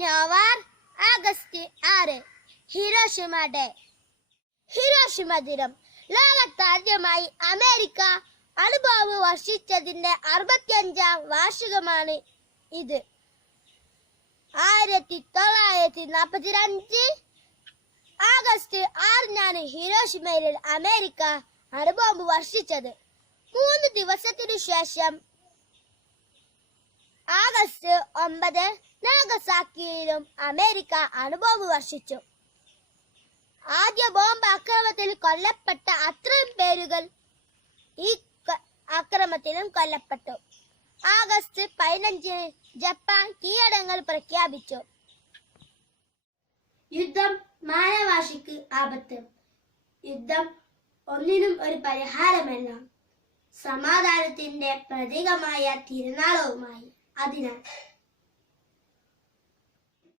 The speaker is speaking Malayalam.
November August 6 Hiroshima day. Hiroshima ദിനം. ലോകത്താദ്യമായി അമേരിക്ക അണുബോംബ് വർഷിച്ചതിന്റെ 65ാം വാർഷികമാണ് ഇത്. 1945 ആഗസ്റ്റ് 6 ഹിരോഷിമയിൽ അമേരിക്ക അണുബോംബ് വർഷിച്ചത്. 3 ദിവസത്തിനു ശേഷം ആഗസ്റ്റ് 9 നാഗസാക്കിയിലും അമേരിക്ക അണുബോംബ് വർഷിച്ചു. ആദ്യ ബോംബ് ആക്രമണത്തിൽ കൊല്ലപ്പെട്ട അത്രയും പേരുകൾ ഈ ആക്രമണത്തിലും കൊല്ലപ്പെട്ടു. ആഗസ്റ്റ് 15 ജപ്പാൻ കീഴടങ്ങൽ പ്രഖ്യാപിച്ചു. യുദ്ധം മാനവരാശിക്ക് ആപത്ത്. യുദ്ധം ഒന്നിനും ഒരു പരിഹാരമല്ല, സമാധാനത്തിന്റെ പ്രതീകമായ തിരുനാളവുമായി. അതിനാൽ